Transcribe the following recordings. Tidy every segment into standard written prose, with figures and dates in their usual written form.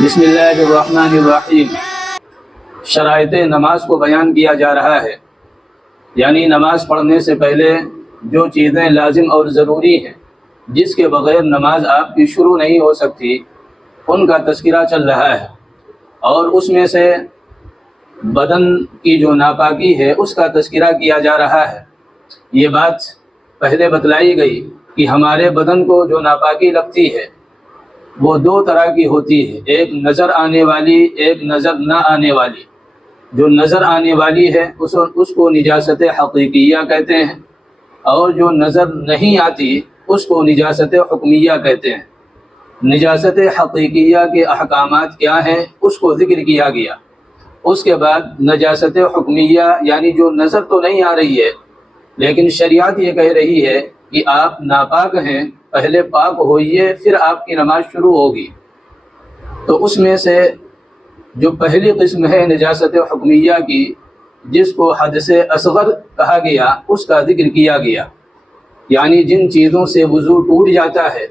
بسم اللہ الرحمن الرحیم۔ شرائط نماز کو بیان کیا جا رہا ہے، یعنی نماز پڑھنے سے پہلے جو چیزیں لازم اور ضروری ہیں جس کے بغیر نماز آپ کی شروع نہیں ہو سکتی، ان کا تذکرہ چل رہا ہے، اور اس میں سے بدن کی جو ناپاکی ہے اس کا تذکرہ کیا جا رہا ہے۔ یہ بات پہلے بتلائی گئی کہ ہمارے بدن کو جو ناپاکی لگتی ہے وہ دو طرح کی ہوتی ہے، ایک نظر آنے والی، ایک نظر نہ آنے والی۔ جو نظر آنے والی ہے اس کو نجاست حقیقیہ کہتے ہیں، اور جو نظر نہیں آتی اس کو نجاست حکمیہ کہتے ہیں۔ نجاست حقیقیہ کے احکامات کیا ہیں اس کو ذکر کیا گیا۔ اس کے بعد نجاست حکمیہ، یعنی جو نظر تو نہیں آ رہی ہے لیکن شریعت یہ کہہ رہی ہے کہ آپ ناپاک ہیں، پہلے پاک ہوئیے پھر آپ کی نماز شروع ہوگی۔ تو اس میں سے جو پہلی قسم ہے نجاست حکمیہ کی، جس کو حدث اصغر کہا گیا، اس کا ذکر کیا گیا، یعنی جن چیزوں سے وضو ٹوٹ جاتا ہے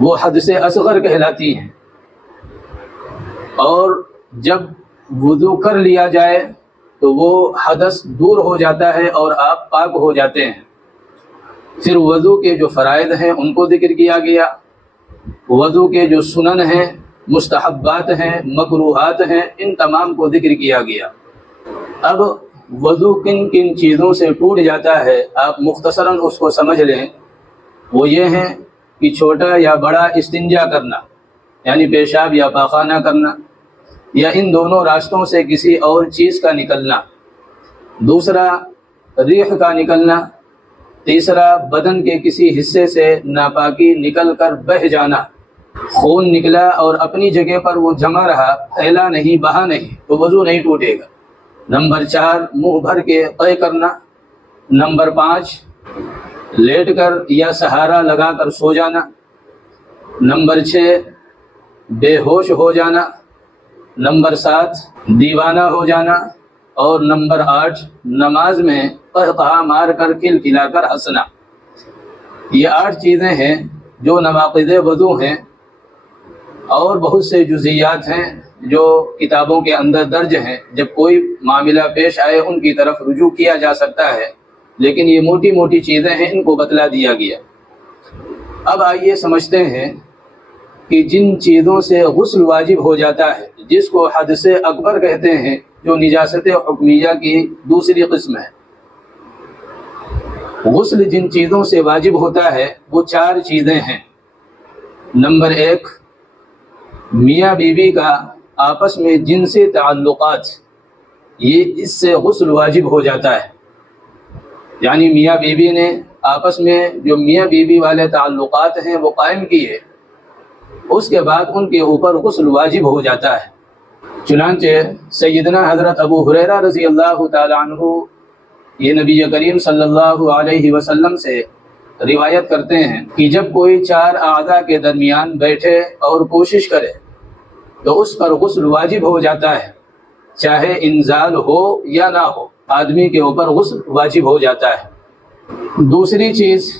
وہ حدث اصغر کہلاتی ہیں، اور جب وضو کر لیا جائے تو وہ حدث دور ہو جاتا ہے اور آپ پاک ہو جاتے ہیں۔ پھر وضو کے جو فرائض ہیں ان کو ذکر کیا گیا، وضو کے جو سنن ہیں، مستحبات ہیں، مکروہات ہیں، ان تمام کو ذکر کیا گیا۔ اب وضو کن کن چیزوں سے ٹوٹ جاتا ہے آپ مختصراً اس کو سمجھ لیں۔ وہ یہ ہیں کہ چھوٹا یا بڑا استنجا کرنا، یعنی پیشاب یا پاخانہ کرنا، یا ان دونوں راستوں سے کسی اور چیز کا نکلنا، دوسرا ریح کا نکلنا، تیسرا بدن کے کسی حصے سے ناپاکی نکل کر بہہ جانا، خون نکلا اور اپنی جگہ پر وہ جمع رہا، پھیلا نہیں، بہا نہیں، تو وضو نہیں ٹوٹے گا۔ نمبر 4 منہ بھر کے قے کرنا۔ نمبر 5 لیٹ کر یا سہارا لگا کر سو جانا۔ نمبر 6 بے ہوش ہو جانا۔ نمبر 7 دیوانہ ہو جانا، اور نمبر 8 نماز میں قہقہا مار کر کھلکھلا کر ہنسنا۔ یہ 8 چیزیں ہیں جو نواقض وضو ہیں، اور بہت سے جزیات ہیں جو کتابوں کے اندر درج ہیں، جب کوئی معاملہ پیش آئے ان کی طرف رجوع کیا جا سکتا ہے، لیکن یہ موٹی موٹی چیزیں ہیں، ان کو بتلا دیا گیا۔ اب آئیے سمجھتے ہیں کہ جن چیزوں سے غسل واجب ہو جاتا ہے، جس کو حدث اکبر کہتے ہیں، جو نجاست حکمیہ کی دوسری قسم ہے۔ غسل جن چیزوں سے واجب ہوتا ہے وہ 4 چیزیں ہیں۔ نمبر 1 میاں بیوی کا آپس میں جنسی تعلقات، یہ اس سے غسل واجب ہو جاتا ہے، یعنی میاں بیوی نے آپس میں جو میاں بیوی والے تعلقات ہیں وہ قائم کیے، اس کے بعد ان کے اوپر غسل واجب ہو جاتا ہے۔ چنانچہ سیدنا حضرت ابو ہریرہ رضی اللہ تعالی عنہ یہ نبی کریم صلی اللہ علیہ وسلم سے روایت کرتے ہیں کہ جب کوئی 4 اعضاء کے درمیان بیٹھے اور کوشش کرے تو اس پر غسل واجب ہو جاتا ہے، چاہے انزال ہو یا نہ ہو، آدمی کے اوپر غسل واجب ہو جاتا ہے۔ دوسری چیز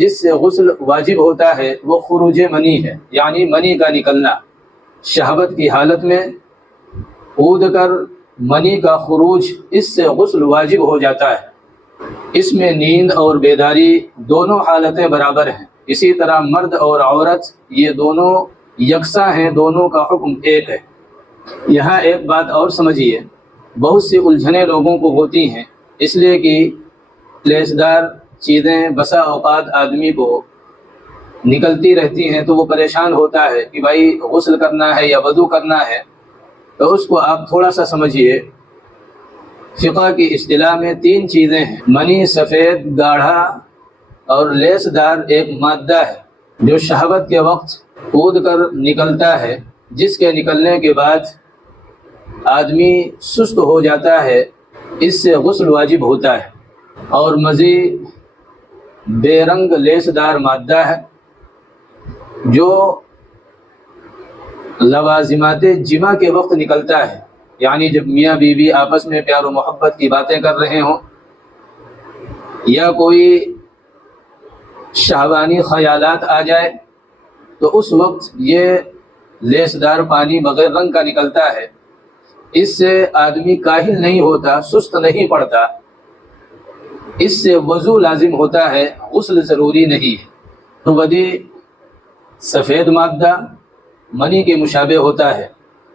جس سے غسل واجب ہوتا ہے وہ خروج منی ہے، یعنی منی کا نکلنا۔ شہوت کی حالت میں کود کر منی کا خروج، اس سے غسل واجب ہو جاتا ہے۔ اس میں نیند اور بیداری دونوں حالتیں برابر ہیں، اسی طرح مرد اور عورت یہ دونوں یکساں ہیں، دونوں کا حکم ایک ہے۔ یہاں ایک بات اور سمجھیے، بہت سی الجھنیں لوگوں کو ہوتی ہیں، اس لیے کہ لیسدار چیزیں بسا اوقات آدمی کو نکلتی رہتی ہیں تو وہ پریشان ہوتا ہے کہ بھائی غسل کرنا ہے یا وضو کرنا ہے۔ تو اس کو آپ تھوڑا سا سمجھیے۔ فقہ کی اصطلاح میں 3 چیزیں ہیں، منی سفید گاڑھا اور لیسدار ایک مادہ ہے جو شہوت کے وقت کود کر نکلتا ہے، جس کے نکلنے کے بعد آدمی سست ہو جاتا ہے، اس سے غسل واجب ہوتا ہے۔ اور مزید بے رنگ لیسدار مادہ ہے جو لوازمات جمع کے وقت نکلتا ہے، یعنی جب میاں بیوی آپس میں پیار و محبت کی باتیں کر رہے ہوں یا کوئی شہوانی خیالات آ جائے تو اس وقت یہ لیسدار پانی بغیر رنگ کا نکلتا ہے، اس سے آدمی کاہل نہیں ہوتا، سست نہیں پڑتا، اس سے وضو لازم ہوتا ہے، غسل ضروری نہیں ہے۔ ودی سفید مادہ منی کے مشابہ ہوتا ہے،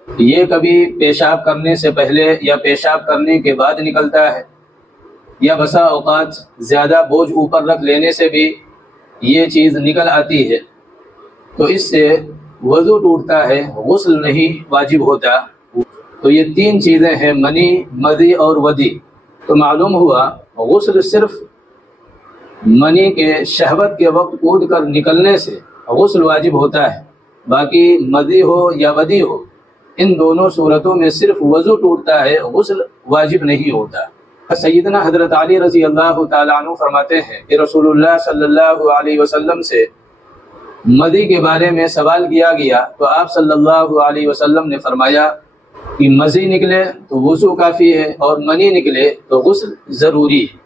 یہ کبھی پیشاب کرنے سے پہلے یا پیشاب کرنے کے بعد نکلتا ہے، یا بسا اوقات زیادہ بوجھ اوپر رکھ لینے سے بھی یہ چیز نکل آتی ہے، تو اس سے وضو ٹوٹتا ہے، غسل نہیں واجب ہوتا۔ تو یہ تین چیزیں ہیں، منی، مذی اور ودی۔ تو معلوم ہوا غسل صرف منی کے شہوت کے وقت کود کر نکلنے سے غسل واجب ہوتا ہے، باقی مذی ہو یا ودی ہو، ان دونوں صورتوں میں صرف وضو ٹوٹتا ہے، غسل واجب نہیں ہوتا۔ سیدنا حضرت علی رضی اللہ تعالیٰ عنہ فرماتے ہیں کہ رسول اللہ صلی اللہ علیہ وسلم سے مذی کے بارے میں سوال کیا گیا تو آپ صلی اللہ علیہ وسلم نے فرمایا کہ مذی نکلے تو وضو کافی ہے، اور منی نکلے تو غسل ضروری ہے۔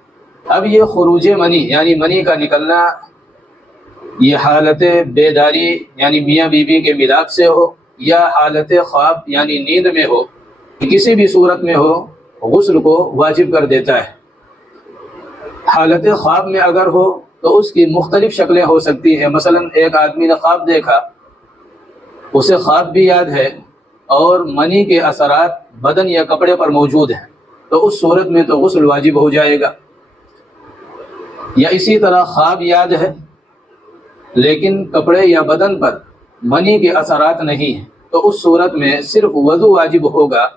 اب یہ خروج منی یعنی منی کا نکلنا، یہ حالت بیداری یعنی میاں بیوی کے ملاپ سے ہو، یا حالت خواب یعنی نیند میں ہو، کسی بھی صورت میں ہو، غسل کو واجب کر دیتا ہے۔ حالت خواب میں اگر ہو تو اس کی مختلف شکلیں ہو سکتی ہیں، مثلا ایک آدمی نے خواب دیکھا، اسے خواب بھی یاد ہے اور منی کے اثرات بدن یا کپڑے پر موجود ہیں، تو اس صورت میں تو غسل واجب ہو جائے گا۔ یا اسی طرح خواب یاد ہے لیکن کپڑے یا بدن پر منی کے اثرات نہیں ہیں، تو اس صورت میں صرف وضو واجب ہوگا،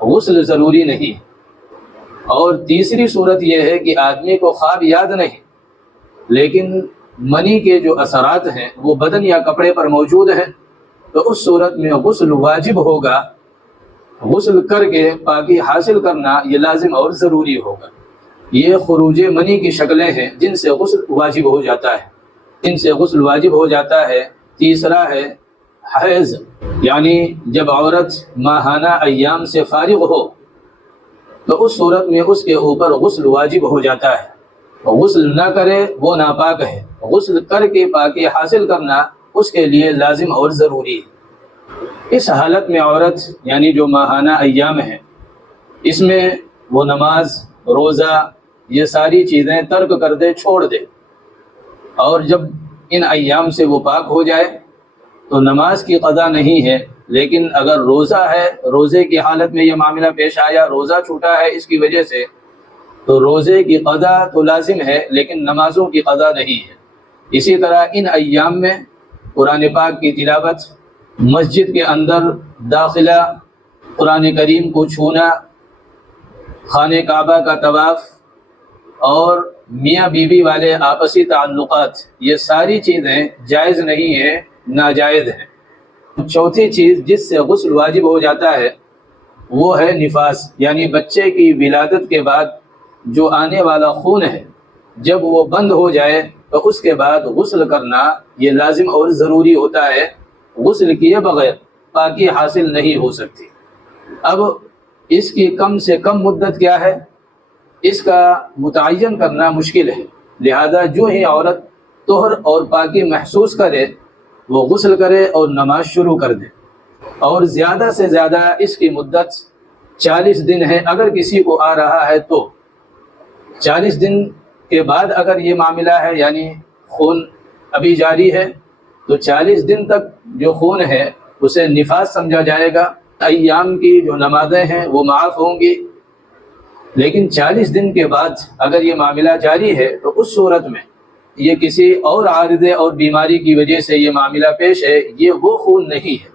غسل ضروری نہیں۔ اور تیسری صورت یہ ہے کہ آدمی کو خواب یاد نہیں لیکن منی کے جو اثرات ہیں وہ بدن یا کپڑے پر موجود ہیں، تو اس صورت میں غسل واجب ہوگا، غسل کر کے پاکی حاصل کرنا یہ لازم اور ضروری ہوگا۔ یہ خروج منی کی شکلیں ہیں جن سے غسل واجب ہو جاتا ہے، جن سے غسل واجب ہو جاتا ہے۔ تیسرا ہے حیض، یعنی جب عورت ماہانہ ایام سے فارغ ہو تو اس صورت میں اس کے اوپر غسل واجب ہو جاتا ہے، غسل نہ کرے وہ ناپاک ہے، غسل کر کے پاکی حاصل کرنا اس کے لیے لازم اور ضروری ہے۔ اس حالت میں عورت یعنی جو ماہانہ ایام ہیں، اس میں وہ نماز، روزہ، یہ ساری چیزیں ترک کر دے، چھوڑ دے، اور جب ان ایام سے وہ پاک ہو جائے تو نماز کی قضا نہیں ہے، لیکن اگر روزہ ہے، روزے کی حالت میں یہ معاملہ پیش آیا، روزہ چھوٹا ہے اس کی وجہ سے، تو روزے کی قضا تو لازم ہے لیکن نمازوں کی قضا نہیں ہے۔ اسی طرح ان ایام میں قرآن پاک کی تلاوت، مسجد کے اندر داخلہ، قرآن کریم کو چھونا، خانہ کعبہ کا طواف، اور میاں بیوی والے آپسی تعلقات، یہ ساری چیزیں جائز نہیں ہیں، ناجائز ہیں۔ چوتھی چیز جس سے غسل واجب ہو جاتا ہے وہ ہے نفاس، یعنی بچے کی ولادت کے بعد جو آنے والا خون ہے، جب وہ بند ہو جائے تو اس کے بعد غسل کرنا یہ لازم اور ضروری ہوتا ہے، غسل کیے بغیر پاکی حاصل نہیں ہو سکتی۔ اب اس کی کم سے کم مدت کیا ہے، اس کا متعین کرنا مشکل ہے، لہذا جو ہی عورت طہر اور پاکی محسوس کرے وہ غسل کرے اور نماز شروع کر دے، اور زیادہ سے زیادہ اس کی مدت 40 دن ہے۔ اگر کسی کو آ رہا ہے تو 40 دن کے بعد اگر یہ معاملہ ہے یعنی خون ابھی جاری ہے تو 40 دن تک جو خون ہے اسے نفاس سمجھا جائے گا، ایام کی جو نمازیں ہیں وہ معاف ہوں گی، لیکن 40 دن کے بعد اگر یہ معاملہ جاری ہے تو اس صورت میں یہ کسی اور عارضے اور بیماری کی وجہ سے یہ معاملہ پیش ہے، یہ وہ خون نہیں ہے،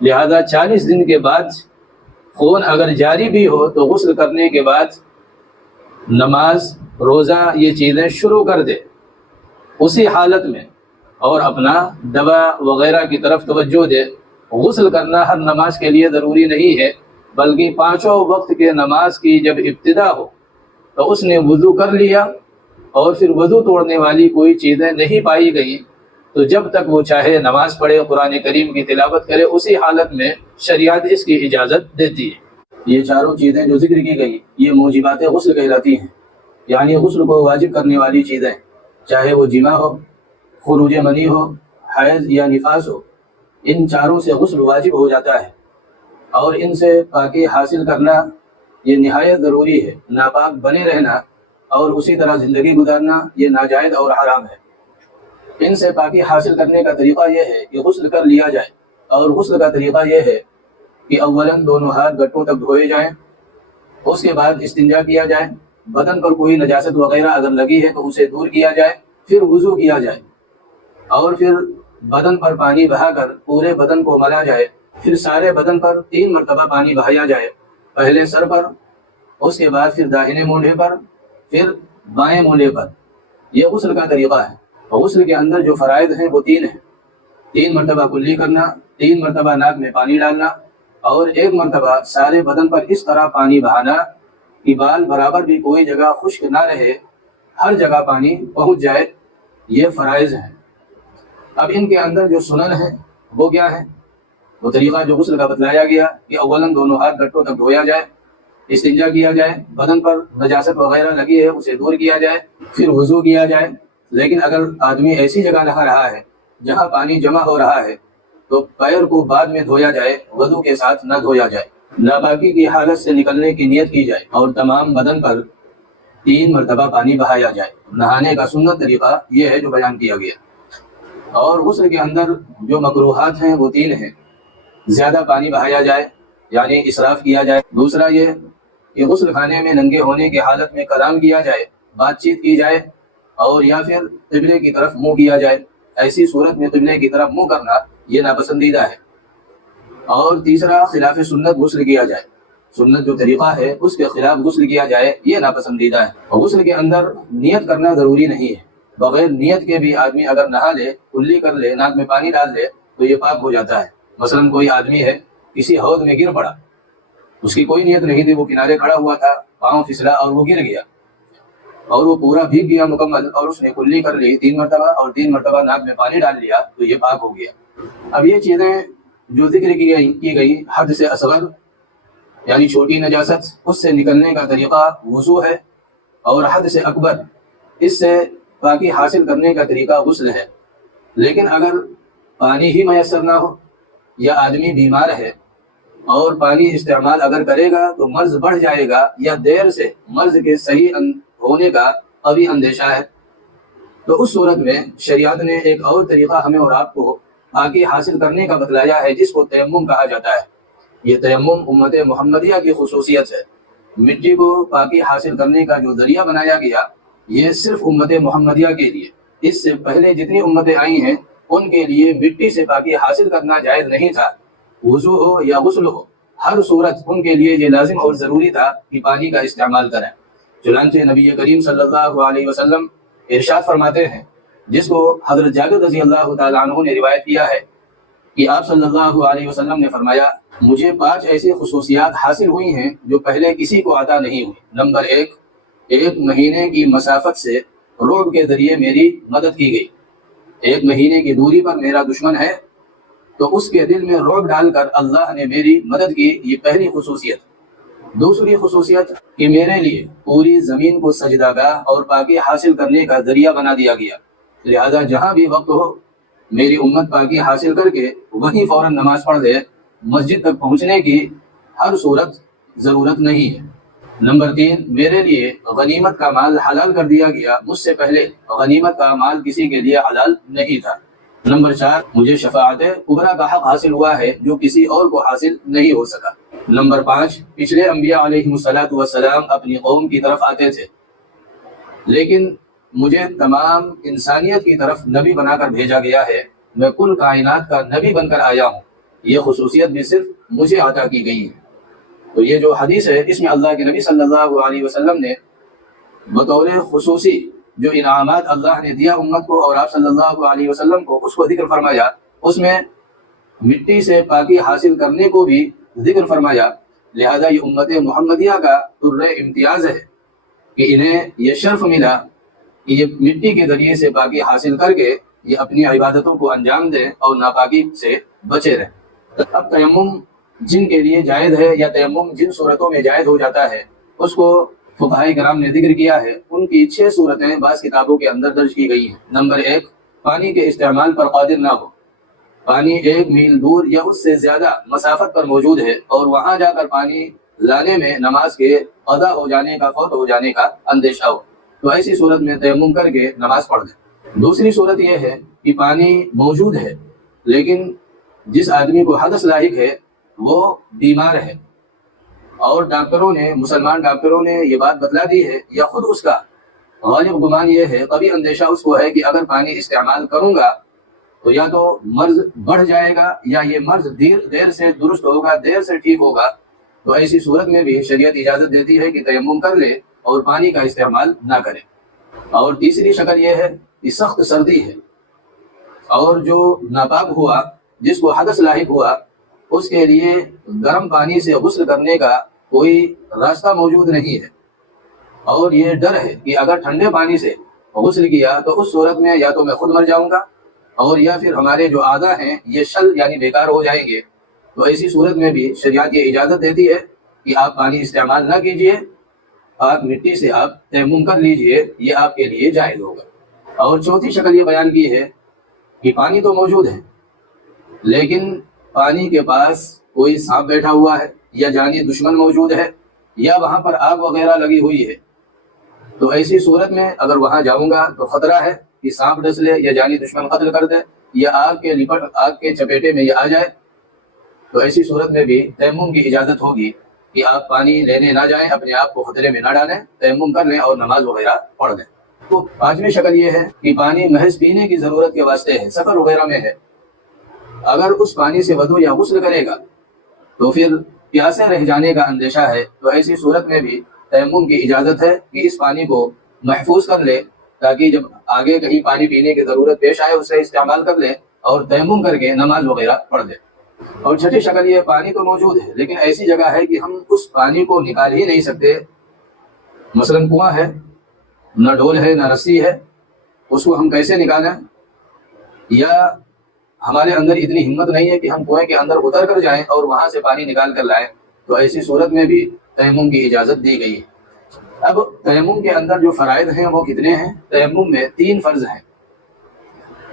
لہذا 40 دن کے بعد خون اگر جاری بھی ہو تو غسل کرنے کے بعد نماز، روزہ، یہ چیزیں شروع کر دے اسی حالت میں، اور اپنا دوا وغیرہ کی طرف توجہ دے۔ غسل کرنا ہر نماز کے لیے ضروری نہیں ہے، بلکہ 5 وقت کے نماز کی جب ابتدا ہو تو اس نے وضو کر لیا اور پھر وضو توڑنے والی کوئی چیزیں نہیں پائی گئیں تو جب تک وہ چاہے نماز پڑھے، قرآن کریم کی تلاوت کرے، اسی حالت میں شریعت اس کی اجازت دیتی ہے۔ یہ چاروں چیزیں جو ذکر کی گئی یہ موجبات غسل کہلاتی ہیں، یعنی غسل کو واجب کرنے والی چیزیں، چاہے وہ جماع ہو، خروج منی ہو، حیض یا نفاس ہو، ان چاروں سے غسل واجب ہو جاتا ہے، اور ان سے پاکی حاصل کرنا یہ نہایت ضروری ہے۔ ناپاک بنے رہنا اور اسی طرح زندگی گزارنا یہ ناجائز اور حرام ہے۔ ان سے پاکی حاصل کرنے کا طریقہ یہ ہے کہ غسل کر لیا جائے، اور غسل کا طریقہ یہ ہے کہ اولاً دونوں ہاتھ گٹوں تک دھوئے جائیں، اس کے بعد استنجا کیا جائے، بدن پر کوئی نجاست وغیرہ اگر لگی ہے تو اسے دور کیا جائے، پھر وضو کیا جائے، اور پھر بدن پر پانی بہا کر پورے بدن کو ملا جائے، پھر سارے بدن پر 3 مرتبہ پانی بہایا جائے، پہلے سر پر، اس کے بعد پھر داہنے مونڈھے پر، پھر بائیں مونڈھے پر۔ یہ غسل کا طریقہ ہے۔ غسل کے اندر جو فرائض ہیں وہ 3 ہیں: 3 مرتبہ کلی کرنا، 3 مرتبہ ناک میں پانی ڈالنا، اور 1 مرتبہ سارے بدن پر اس طرح پانی بہانا کہ بال برابر بھی کوئی جگہ خشک نہ رہے، ہر جگہ پانی پہنچ جائے۔ یہ فرائض ہیں۔ اب ان کے اندر جو سنن ہیں وہ کیا ہے؟ وہ طریقہ جو غسل کا بتلایا گیا کہ اولاً دونوں ہاتھ گٹوں تک دھویا جائے، استنجا کیا جائے، بدن پر نجاست وغیرہ لگی ہے اسے دور کیا جائے، پھر وضو کیا جائے۔ لیکن اگر آدمی ایسی جگہ نہا رہا ہے جہاں پانی جمع ہو رہا ہے تو پیر کو بعد میں دھویا جائے، وضو کے ساتھ نہ دھویا جائے۔ ناپاکی کی حالت سے نکلنے کی نیت کی جائے اور تمام بدن پر 3 مرتبہ پانی بہایا جائے۔ نہانے کا سنت طریقہ یہ ہے جو بیان کیا گیا۔ اور غسل کے اندر جو مکروہات ہیں وہ 3 ہیں: زیادہ پانی بہایا جائے یعنی اسراف کیا جائے، دوسرا یہ کہ غسل خانے میں ننگے ہونے کی حالت میں کلام کیا جائے، بات چیت کی جائے، اور یا پھر قبلے کی طرف منہ کیا جائے۔ ایسی صورت میں قبلے کی طرف منہ کرنا یہ ناپسندیدہ ہے۔ اور تیسرا خلاف سنت غسل کیا جائے، سنت جو طریقہ ہے اس کے خلاف غسل کیا جائے، یہ ناپسندیدہ ہے۔ اور غسل کے اندر نیت کرنا ضروری نہیں ہے، بغیر نیت کے بھی آدمی اگر نہا لے، کلی کر لے، ناک میں پانی ڈال لے تو یہ پاک ہو جاتا ہے۔ مثلاً کوئی آدمی ہے کسی حوض میں گر پڑا، اس کی کوئی نیت نہیں تھی، وہ کنارے کھڑا ہوا تھا، پاؤں پھسلا اور وہ گر گیا، اور وہ پورا بھیگ گیا مکمل، اور اس نے کلی کر لی 3 مرتبہ اور 3 مرتبہ ناک میں پانی ڈال لیا تو یہ پاک ہو گیا۔ اب یہ چیزیں جو ذکر کی گئی حد سے اصغر یعنی چھوٹی نجاست، اس سے نکلنے کا طریقہ وضو ہے، اور حد سے اکبر اس سے پاکی حاصل کرنے کا طریقہ غسل ہے۔ لیکن اگر پانی ہی میسر نہ ہو یا آدمی بیمار ہے اور پانی استعمال اگر کرے گا تو مرض بڑھ جائے گا، یا دیر سے مرض کے صحیح ہونے کا قوی اندیشہ ہے، تو اس صورت میں شریعت نے ایک اور طریقہ ہمیں اور آپ کو پاکی حاصل کرنے کا بتلایا ہے، جس کو تیمم کہا جاتا ہے۔ یہ تیمم امت محمدیہ کی خصوصیت ہے۔ مٹی کو پاکی حاصل کرنے کا جو ذریعہ بنایا گیا یہ صرف امت محمدیہ کے لیے، اس سے پہلے جتنی امتیں آئی ہیں ان کے لیے مٹی سے پاکی حاصل کرنا جائز نہیں تھا، وضو ہو یا غسل ہو، ہر صورت ان کے لیے یہ لازم اور ضروری تھا کہ پانی کا استعمال کریں۔ چنانچہ نبی کریم صلی اللہ علیہ وسلم ارشاد فرماتے ہیں، جس کو حضرت جابر رضی اللہ تعالیٰ عنہ نے روایت کیا ہے کہ آپ صلی اللہ علیہ وسلم نے فرمایا، مجھے 5 ایسی خصوصیات حاصل ہوئی ہیں جو پہلے کسی کو عطا نہیں ہوئی۔ نمبر 1، 1 مہینے کی مسافت سے رعب کے ذریعے میری مدد کی گئی۔ 1 مہینے کی دوری پر میرا دشمن ہے تو اس کے دل میں رعب ڈال کر اللہ نے میری مدد کی، یہ پہلی خصوصیت۔ دوسری خصوصیت کہ میرے لیے پوری زمین کو سجدہ گاہ اور پاکی حاصل کرنے کا ذریعہ بنا دیا گیا، لہذا جہاں بھی وقت ہو میری امت پاکی حاصل کر کے وہیں فوراً نماز پڑھ لے، مسجد تک پہنچنے کی ہر صورت ضرورت نہیں ہے۔ نمبر 3، میرے لیے غنیمت کا مال حلال کر دیا گیا، مجھ سے پہلے غنیمت کا مال کسی کے لیے حلال نہیں تھا۔ نمبر 4، مجھے شفاعت کبریٰ کا حق حاصل ہوا ہے جو کسی اور کو حاصل نہیں ہو سکا۔ نمبر 5، پچھلے انبیاء علیہ السلام اپنی قوم کی طرف آتے تھے، لیکن مجھے تمام انسانیت کی طرف نبی بنا کر بھیجا گیا ہے، میں کل کائنات کا نبی بن کر آیا ہوں، یہ خصوصیت بھی صرف مجھے عطا کی گئی ہے۔ تو یہ جو حدیث ہے اس میں اللہ کے نبی صلی اللہ علیہ وسلم نے بطور خصوصی جو انعامات اللہ نے دیا امت کو اور آپ صلی اللہ علیہ وسلم کو، اس کو ذکر فرمایا۔ اس میں مٹی سے پاکی حاصل کرنے کو بھی ذکر فرمایا، لہذا یہ امت محمدیہ کا در امتیاز ہے کہ انہیں یہ شرف ملا کہ یہ مٹی کے ذریعے سے پاکی حاصل کر کے یہ اپنی عبادتوں کو انجام دیں اور ناپاکی سے بچے رہیں۔ اب تیمم جن کے لیے جائز ہے یا تیمم جن صورتوں میں جائز ہو جاتا ہے اس کو فقہاء کرام نے ذکر کیا ہے۔ ان کی 6 صورتیں بعض کتابوں کے اندر درج کی گئی ہیں۔ نمبر 1، پانی کے استعمال پر قادر نہ ہو، پانی 1 میل دور یا اس سے زیادہ مسافت پر موجود ہے اور وہاں جا کر پانی لانے میں نماز کے قضا ہو جانے کا، فوت ہو جانے کا اندیشہ ہو، تو ایسی صورت میں تیمم کر کے نماز پڑھ دیں۔ دوسری صورت یہ ہے کہ پانی موجود ہے لیکن جس آدمی کو حدث لاحق ہے وہ بیمار ہے، اور ڈاکٹروں نے، مسلمان ڈاکٹروں نے یہ بات بتلا دی ہے، یا خود اس کا غالب گمان یہ ہے، قوی اندیشہ اس کو ہے کہ اگر پانی استعمال کروں گا تو یا تو مرض بڑھ جائے گا یا یہ مرض دیر سے درست ہوگا، دیر سے ٹھیک ہوگا، تو ایسی صورت میں بھی شریعت اجازت دیتی ہے کہ تیمم کر لے اور پانی کا استعمال نہ کرے۔ اور تیسری شکل یہ ہے کہ سخت سردی ہے اور جو ناپاک ہوا، جس کو حدث لاحق ہوا، اس کے لیے گرم پانی سے غسل کرنے کا کوئی راستہ موجود نہیں ہے، اور یہ ڈر ہے کہ اگر ٹھنڈے پانی سے غسل کیا تو اس صورت میں یا تو میں خود مر جاؤں گا اور یا پھر ہمارے جو اعضاء ہیں یہ شل یعنی بیکار ہو جائیں گے۔ تو ایسی صورت میں بھی شریعت یہ اجازت دیتی ہے کہ آپ پانی استعمال نہ کیجئے، آپ مٹی سے آپ تیمم کر لیجئے، یہ آپ کے لیے جائز ہوگا۔ اور چوتھی شکل یہ بیان کی ہے کہ پانی تو موجود ہے لیکن پانی کے پاس کوئی سانپ بیٹھا ہوا ہے یا جانی دشمن موجود ہے یا وہاں پر آگ وغیرہ لگی ہوئی ہے، تو ایسی صورت میں اگر وہاں جاؤں گا تو خطرہ ہے کہ سانپ ڈس لے یا جانی دشمن قتل کر دے یا آگ کے چپیٹے میں یہ آ جائے، تو ایسی صورت میں بھی تیمم کی اجازت ہوگی کہ آپ پانی لینے نہ جائیں، اپنے آپ کو خطرے میں نہ ڈالیں، تیمم کر لیں اور نماز وغیرہ پڑھ دیں۔ تو پانچویں شکل یہ ہے کہ پانی محض پینے کی ضرورت کے واسطے ہے، سفر وغیرہ میں ہے، اگر اس پانی سے وضو یا غسل کرے گا تو پھر پیاسے رہ جانے کا اندیشہ ہے، تو ایسی صورت میں بھی تیمم کی اجازت ہے کہ اس پانی کو محفوظ کر لے تاکہ جب آگے کہیں پانی پینے کی ضرورت پیش آئے اسے استعمال کر لے اور تیمم کر کے نماز وغیرہ پڑھ دے۔ اور چھٹی شکل یہ پانی تو موجود ہے لیکن ایسی جگہ ہے کہ ہم اس پانی کو نکال ہی نہیں سکتے، مثلا کنواں ہے، نہ ڈول ہے نہ رسی ہے، اس کو ہم کیسے نکالیں، یا ہمارے اندر اتنی ہمت نہیں ہے کہ ہم کنویں کے اندر اتر کر جائیں اور وہاں سے پانی نکال کر لائیں، تو ایسی صورت میں بھی تیمم کی اجازت دی گئی ہے۔ اب تیمم کے اندر جو فرائض ہیں وہ کتنے ہیں؟ تیمم میں 3 فرض ہیں۔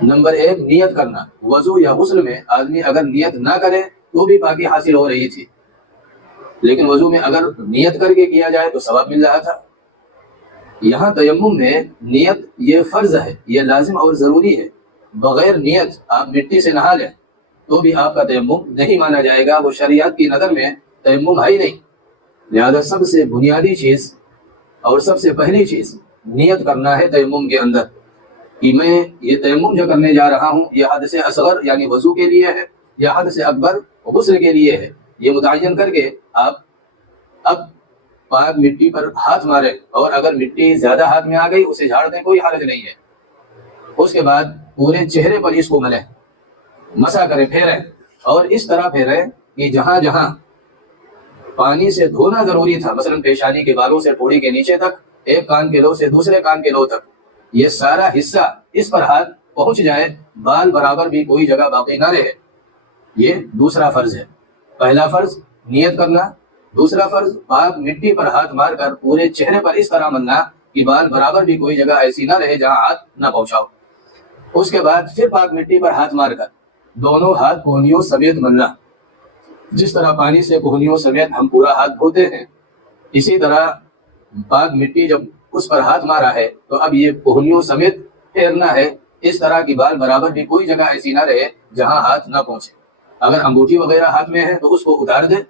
نمبر 1 نیت کرنا، وضو یا غسل میں آدمی اگر نیت نہ کرے تو بھی پاکی حاصل ہو رہی تھی، لیکن وضو میں اگر نیت کر کے کیا جائے تو ثواب مل رہا تھا۔ یہاں تیمم میں نیت یہ فرض ہے، یہ لازم اور ضروری ہے، بغیر نیت آپ مٹی سے نہا لیں تو بھی آپ کا تیمم نہیں مانا جائے گا، وہ شریعت کی نظر میں تیمم ہے ہی نہیں۔ لہذا سب سے بنیادی چیز اور سب سے پہلی چیز نیت کرنا ہے تیمم کے اندر، کہ میں یہ تیمم جو کرنے جا رہا ہوں یہ حدث اصغر یعنی وضو کے لیے ہے یا حدث اکبر غسل کے لیے ہے، یہ متعین کر کے آپ اب پاک مٹی پر ہاتھ ماریں، اور اگر مٹی زیادہ ہاتھ میں آ گئی اسے جھاڑ دیں، کوئی حرج نہیں ہے۔ اس کے بعد پورے چہرے پر اس کو ملیں، مسح کریں، پھیریں، اور اس طرح پھیریں کہ جہاں جہاں پانی سے دھونا ضروری تھا، مثلا پیشانی کے بالوں سے ٹھوڑی کے نیچے تک، ایک کان کے لو سے دوسرے کان کے لو تک، یہ سارا حصہ اس پر ہاتھ پہنچ جائے، بال برابر بھی کوئی جگہ باقی نہ رہے، یہ دوسرا فرض ہے۔ پہلا فرض نیت کرنا، دوسرا فرض پاک مٹی پر ہاتھ مار کر پورے چہرے پر اس طرح ملنا کہ بال برابر بھی کوئی جگہ ایسی نہ رہے جہاں ہاتھ نہ پہنچاؤ۔ اس کے بعد پھر پاک مٹی پر ہاتھ مار کر دونوں ہاتھ کوہنیوں سمیت ملنا، جس طرح پانی سے کوہنیوں سمیت ہم پورا ہاتھ دھوتے ہیں، اسی طرح پاک مٹی جب اس پر ہاتھ مارا ہے تو اب یہ کوہنیوں سمیت پھیرنا ہے، اس طرح کی بال برابر بھی کوئی جگہ ایسی نہ رہے جہاں ہاتھ نہ پہنچے۔ اگر انگوٹھی وغیرہ ہاتھ میں ہے تو اس کو اتار دے،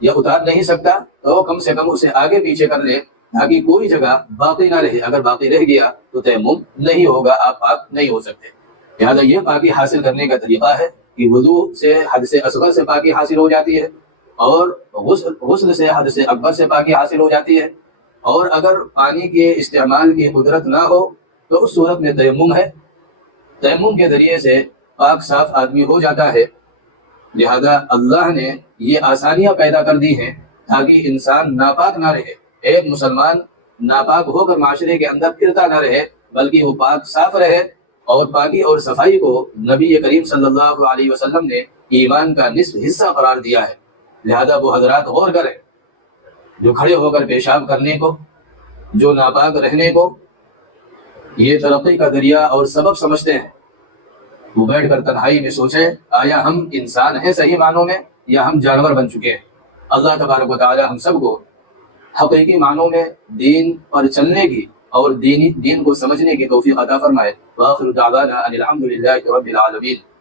یا اتار نہیں سکتا تو کم سے کم اسے آگے پیچھے کر لے تاکہ کوئی جگہ باقی نہ رہے، اگر باقی رہ گیا تو تیمم نہیں ہوگا، آپ پاک نہیں ہو سکتے۔ لہٰذا یہ پاکی حاصل کرنے کا طریقہ ہے کہ وضو سے حدث اصغر سے پاکی حاصل ہو جاتی ہے، اور غسل سے حدث اکبر سے پاکی حاصل ہو جاتی ہے، اور اگر پانی کے استعمال کی قدرت نہ ہو تو اس صورت میں تیمم ہے، تیمم کے ذریعے سے پاک صاف آدمی ہو جاتا ہے۔ لہذا اللہ نے یہ آسانیاں پیدا کر دی ہیں تاکہ انسان ناپاک نہ رہے، ایک مسلمان ناپاک ہو کر معاشرے کے اندر پھرتا نہ رہے، بلکہ وہ پاک صاف رہے۔ اور پاکی اور صفائی کو نبی کریم صلی اللہ علیہ وسلم نے ایمان کا نصف حصہ قرار دیا ہے۔ لہذا وہ حضرات غور کریں جو کھڑے ہو کر پیشاب کرنے کو، جو ناپاک رہنے کو یہ ترقی کا ذریعہ اور سبب سمجھتے ہیں، وہ بیٹھ کر تنہائی میں سوچے آیا ہم انسان ہیں صحیح معنوں میں یا ہم جانور بن چکے ہیں۔ اللہ تبارک و تعالی ہم سب کو حقیقی معنوں میں دین پر چلنے کی اور دین کو سمجھنے کی توفیق عطا فرمائے۔ وآخر دعوانا ان الحمد للہ رب العالمین۔